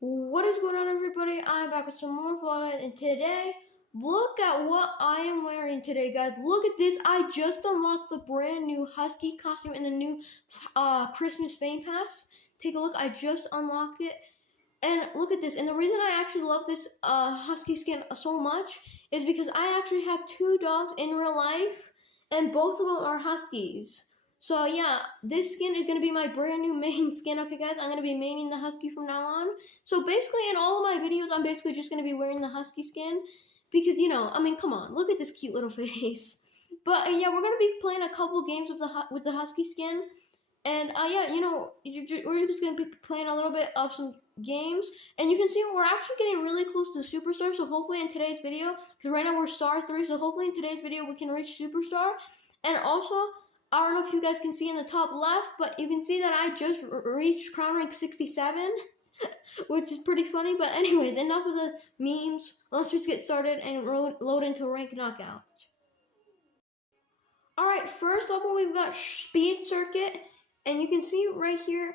What is going on, everybody? I'm back with some more vlogs, and today, look at what I am wearing today, guys. Look at this. I just unlocked the brand new husky costume in the new Christmas Fame Pass. Take a look. I just unlocked it, and look at this. And the reason I actually love this husky skin so much is because I actually have two dogs in real life, and both of them are huskies. So yeah, this skin is going to be my brand new main skin, okay guys? I'm going to be maining the husky from now on. So basically in all of my videos, I'm basically just going to be wearing the husky skin. Because, I mean, come on, look at this cute little face. But yeah, we're going to be playing a couple games with the husky skin. And yeah, we're just going to be playing a little bit of some games. And you can see we're actually getting really close to Superstar. So hopefully in today's video, because right now we're Star 3. So hopefully in today's video we can reach Superstar. And also, I don't know if you guys can see in the top left, but you can see that I just reached crown rank 67, which is pretty funny. But anyways, enough of the memes. Let's just get started and load into rank knockout. Alright, first level we've got Speed Circuit, and you can see right here,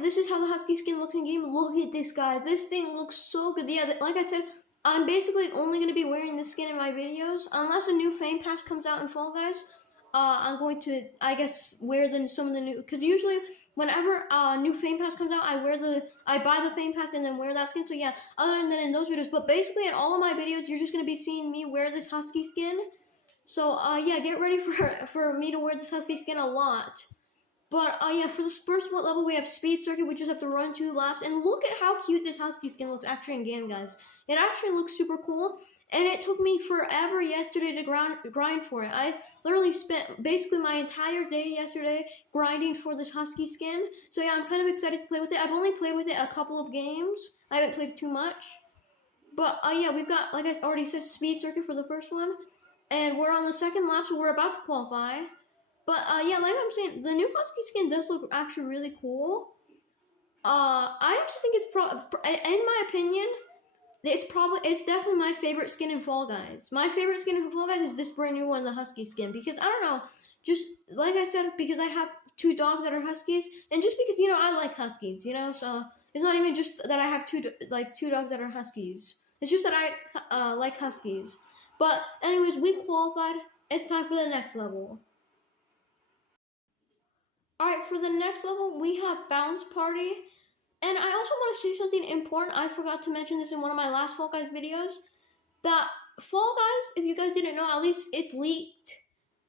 this is how the husky skin looks in game. Look at this, guys. This thing looks so good. Yeah, like I said, I'm basically only going to be wearing this skin in my videos, unless a new Fame Pass comes out in Fall Guys. I'm going to, I guess, wear some of the new, because usually whenever new Fame Pass comes out, I buy the Fame Pass and then wear that skin. So yeah, other than in those videos, but basically in all of my videos, you're just going to be seeing me wear this husky skin. So yeah, get ready for me to wear this husky skin a lot. But yeah, for this first level, we have Speed Circuit. We just have to run 2 laps. And look at how cute this husky skin looks actually in game, guys. It actually looks super cool. And it took me forever yesterday to grind for it. I literally spent basically my entire day yesterday grinding for this husky skin. So yeah, I'm kind of excited to play with it. I've only played with it a couple of games. I haven't played too much. But yeah, we've got, like I already said, Speed Circuit for the first one. And we're on the second lap, so we're about to qualify. But yeah, like I'm saying, the new husky skin does look actually really cool. I actually think it's in my opinion, it's definitely my favorite skin in Fall Guys. My favorite skin in Fall Guys is this brand new one, the husky skin, because I don't know, just like I said, because I have 2 dogs that are huskies, and just because I like huskies, so it's not even just that I have two dogs that are huskies. It's just that I like huskies. But anyways, we qualified. It's time for the next level. Alright, for the next level, we have Bounce Party. And I also want to say something important. I forgot to mention this in one of my last Fall Guys videos. That Fall Guys, if you guys didn't know, at least it's leaked.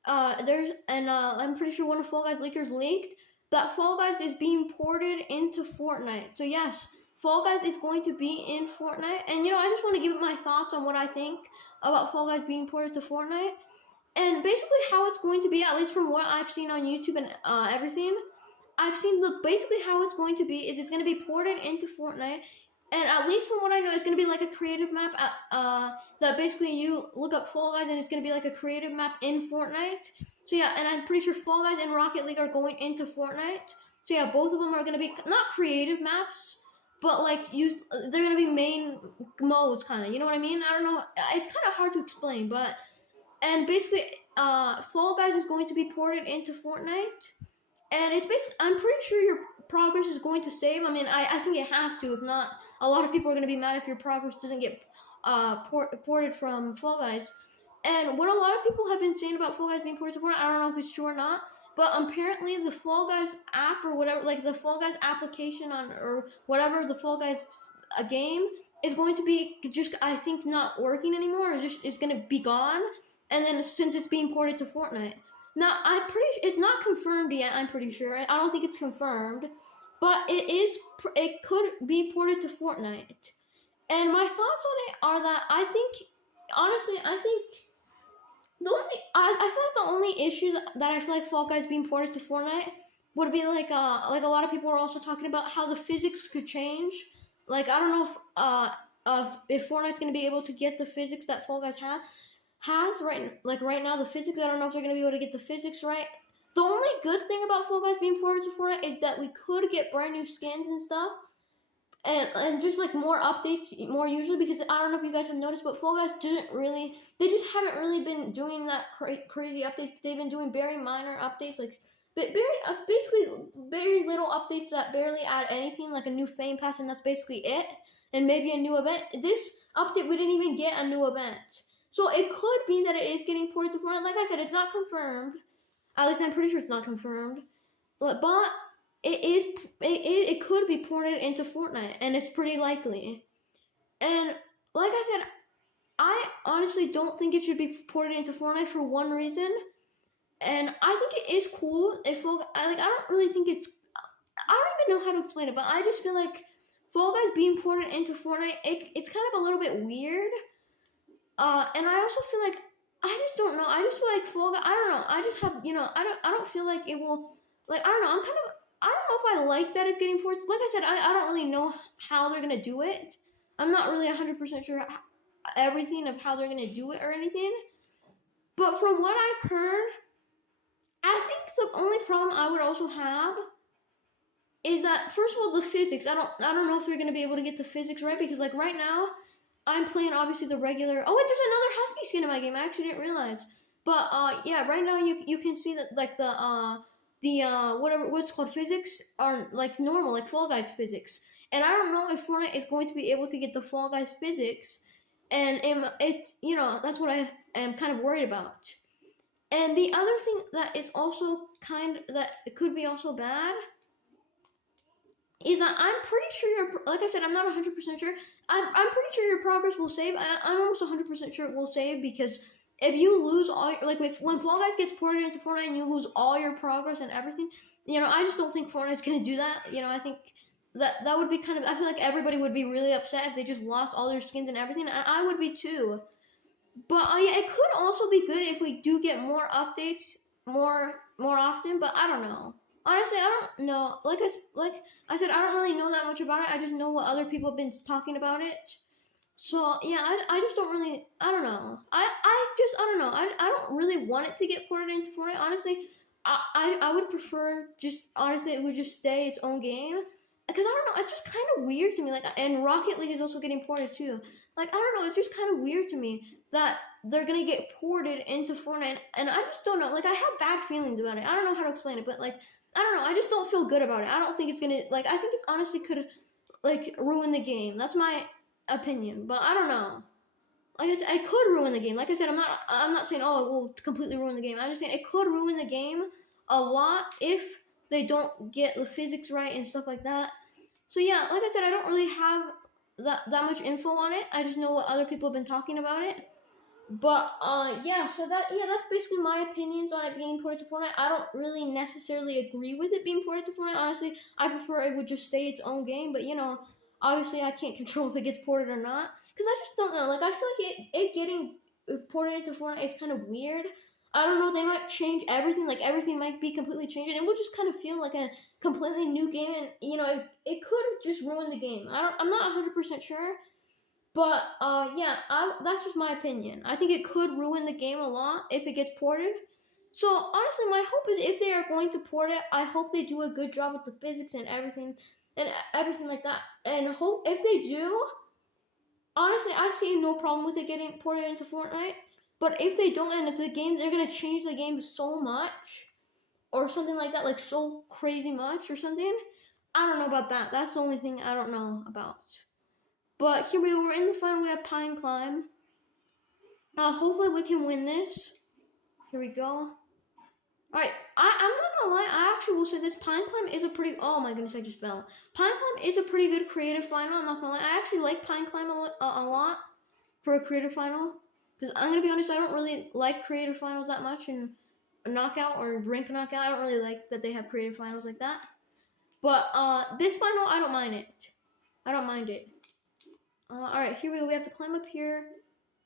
I'm pretty sure one of Fall Guys leakers leaked that Fall Guys is being ported into Fortnite. So yes, Fall Guys is going to be in Fortnite. And I just want to give my thoughts on what I think about Fall Guys being ported to Fortnite. And basically how it's going to be, at least from what I've seen on YouTube and everything, I've seen basically how it's going to be is it's going to be ported into Fortnite. And at least from what I know, it's going to be like a creative map that basically you look up Fall Guys and it's going to be like a creative map in Fortnite. So yeah, and I'm pretty sure Fall Guys and Rocket League are going into Fortnite. So yeah, both of them are going to be not creative maps, but like they're going to be main modes kind of, you know what I mean? I don't know, it's kind of hard to explain, but and basically Fall Guys is going to be ported into Fortnite. And it's basically, I'm pretty sure your progress is going to save. I mean, I think it has to. If not, a lot of people are going to be mad if your progress doesn't get ported from Fall Guys. And what a lot of people have been saying about Fall Guys being ported to Fortnite, I don't know if it's true or not, but apparently the Fall Guys app or whatever, like the Fall Guys application or whatever, the Fall Guys game is going to be just, I think, not working anymore. It's going to be gone. And then since it's being ported to Fortnite. Now, it's not confirmed yet, I'm pretty sure. I don't think it's confirmed. But it could be ported to Fortnite. And my thoughts on it are that honestly, I feel like the only issue that I feel like Fall Guys being ported to Fortnite would be like a lot of people are also talking about how the physics could change. Like, I don't know if Fortnite's going to be able to get the physics that Fall Guys has right now, the physics, I don't know if they're going to be able to get the physics right. The only good thing about Fall Guys being ported to Fortnite is that we could get brand new skins and stuff. And just like more updates, more usually, because I don't know if you guys have noticed, but Fall Guys they just haven't really been doing that crazy updates. They've been doing very minor updates, like basically very little updates that barely add anything, like a new fame pass, and that's basically it. And maybe a new event. This update, we didn't even get a new event. So it could be that it is getting ported to Fortnite. Like I said, it's not confirmed. At least I'm pretty sure it's not confirmed. But it could be ported into Fortnite, and it's pretty likely. And like I said, I honestly don't think it should be ported into Fortnite for one reason. And I think it is cool if I don't really think it's, I don't even know how to explain it, but I just feel like Fall Guys being ported into Fortnite, it's kind of a little bit weird. And I also feel like, I just don't know. I just feel like Fall Guys, I don't know. I just have, I don't feel like it will, like, I don't know. I don't know if I like that it's getting ported. Like I said, I don't really know how they're going to do it. I'm not really 100% sure everything of how they're going to do it or anything. But from what I've heard, I think the only problem I would also have is that, first of all, the physics. I don't know if they're going to be able to get the physics right, because like right now, I'm playing obviously the regular. Oh wait, there's another husky skin in my game. I actually didn't realize. But yeah, right now you can see that like the what's called physics are like normal, like Fall Guys physics. And I don't know if Fortnite is going to be able to get the Fall Guys physics, and it's that's what I am kind of worried about. And the other thing that is also that it could be also bad is that I'm pretty sure like I said, I'm not 100% sure. I'm pretty sure your progress will save. I'm almost 100% sure it will save, because if you lose all, like when Fall Guys gets ported into Fortnite and you lose all your progress and everything, I just don't think Fortnite's gonna do that. I think that would be I feel like everybody would be really upset if they just lost all their skins and everything, and I would be too. But yeah, it could also be good if we do get more updates more often, but I don't know. Honestly, I don't know. Like I said, I don't really know that much about it. I just know what other people have been talking about it. So yeah, I just don't really, I don't know. I don't know. I don't really want it to get ported into Fortnite. Honestly, I would prefer honestly it would just stay its own game. Because I don't know, it's just kind of weird to me. Like, and Rocket League is also getting ported too. Like, I don't know, it's just kind of weird to me that they're gonna get ported into Fortnite, and I just don't know. Like, I have bad feelings about it. I don't know how to explain it, but like, I don't know. I just don't feel good about it. I don't think it's gonna I think it's honestly could like ruin the game. That's my opinion, but I don't know. Like I said, it could ruin the game. Like I said, I'm not saying it will completely ruin the game. I'm just saying it could ruin the game a lot if they don't get the physics right and stuff like that. So yeah, like I said, I don't really have that much info on it. I just know what other people have been talking about it. But yeah, so that's basically my opinions on it being ported to Fortnite. I don't really necessarily agree with it being ported to Fortnite. Honestly, I prefer it would just stay its own game. But obviously I can't control if it gets ported or not, because I just don't know. Like, I feel like it getting ported into Fortnite is kind of weird. I don't know, they might change everything, like everything might be completely changed, and it would just kind of feel like a completely new game, and it could just ruin the game. I'm not 100% sure, but yeah, that's just my opinion. I think it could ruin the game a lot if it gets ported. So honestly, my hope is if they are going to port it, I hope they do a good job with the physics and everything like that. And hope if they do, honestly, I see no problem with it getting ported into Fortnite. But if they don't, and if the game, they're gonna change the game so much, or something like that, like so crazy much or something, I don't know about that. That's the only thing I don't know about. But here we're in the final. We have Pine Climb. Hopefully we can win this. Here we go. Alright, I'm not gonna lie, I actually will say this, Pine Climb is a pretty, oh my goodness, I just fell. Pine Climb is a pretty good creative final, I'm not gonna lie. I actually like Pine Climb a lot for a creative final. Because I'm going to be honest, I don't really like creative finals that much in Knockout or Rank Knockout. I don't really like that they have creative finals like that. But this final, I don't mind it. I don't mind it. Alright, here we go. We have to climb up here.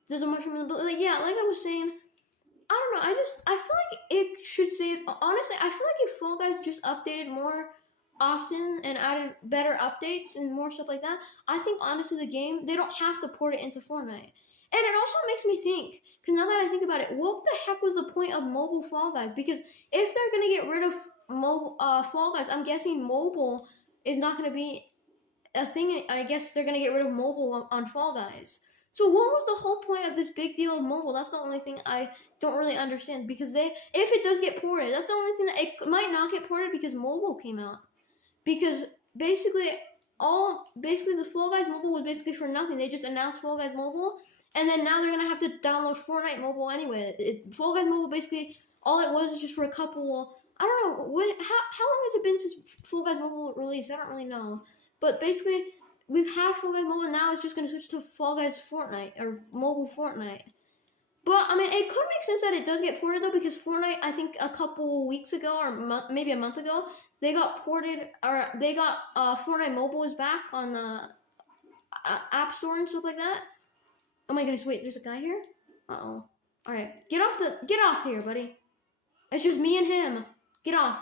There's a mushroom in the like, yeah, like I was saying, I don't know. I feel like it should say, honestly, I feel like if Fall Guys just updated more often and added better updates and more stuff like that, I think honestly the game, they don't have to port it into Fortnite. And it also makes me think, because now that I think about it, what the heck was the point of mobile Fall Guys? Because if they're going to get rid of mobile Fall Guys, I'm guessing mobile is not going to be a thing. I guess they're going to get rid of mobile on Fall Guys. So what was the whole point of this big deal of mobile? That's the only thing I don't really understand, because if it does get ported, that's the only thing that it might not get ported because mobile came out. Because basically the Fall Guys mobile was basically for nothing. They just announced Fall Guys mobile, and then now they're gonna have to download Fortnite mobile anyway. Fall Guys mobile basically all it was is just for a couple. I don't know how long has it been since Fall Guys mobile released? I don't really know, but basically we've had Fall Guys mobile. Now it's just gonna switch to Fall Guys Fortnite or mobile Fortnite. But I mean, it could make sense that it does get ported though, because Fortnite, I think a couple weeks ago or maybe a month ago, they got ported, or they got Fortnite Mobile is back on the App Store and stuff like that. Oh my goodness! Wait, there's a guy here. All right, get off here, buddy. It's just me and him. Get off.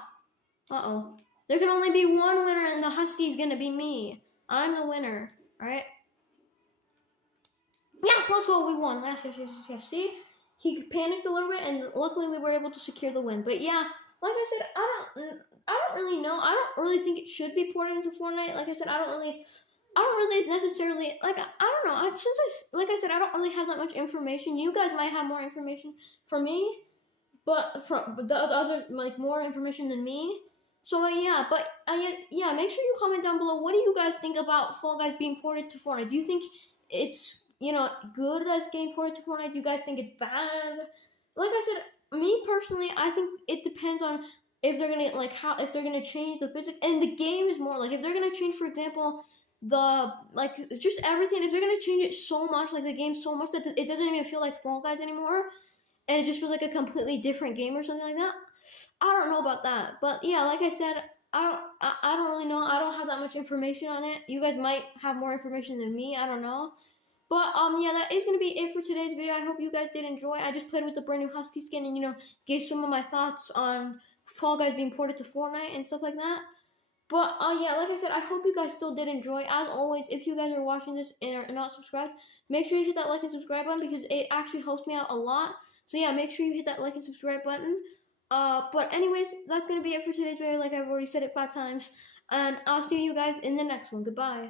There can only be one winner, and the husky's gonna be me. I'm the winner. All right. Yes, let's go. We won. Yes. See, he panicked a little bit, and luckily we were able to secure the win. But yeah, like I said, I don't really know. I don't really think it should be ported into Fortnite. Like I said, I don't really necessarily like. I don't know. Like I said, I don't really have that much information. You guys might have more information from me, but from the other like more information than me. So yeah, but yeah, make sure you comment down below. What do you guys think about Fall Guys being ported to Fortnite? Do you think it's good that it's getting ported to Fortnite? Do you guys think it's bad? Like I said, me personally, I think it depends on if they're gonna if they're gonna change the physics, and the game is more like if they're gonna change, for example, just everything. If they're gonna change it so much, like the game so much that it doesn't even feel like Fall Guys anymore, and it just feels like a completely different game or something like that. I don't know about that, but yeah, like I said, I don't really know. I don't have that much information on it. You guys might have more information than me. I don't know. But yeah, that is gonna be it for today's video. I hope you guys did enjoy. I just played with the brand new husky skin and gave some of my thoughts on Fall Guys being ported to Fortnite and stuff like that. But yeah, like I said, I hope you guys still did enjoy. As always, if you guys are watching this and are not subscribed, make sure you hit that like and subscribe button, because it actually helps me out a lot. So yeah, make sure you hit that like and subscribe button. But anyways, that's gonna be it for today's video. Like I've already said it 5 times, and I'll see you guys in the next one. Goodbye.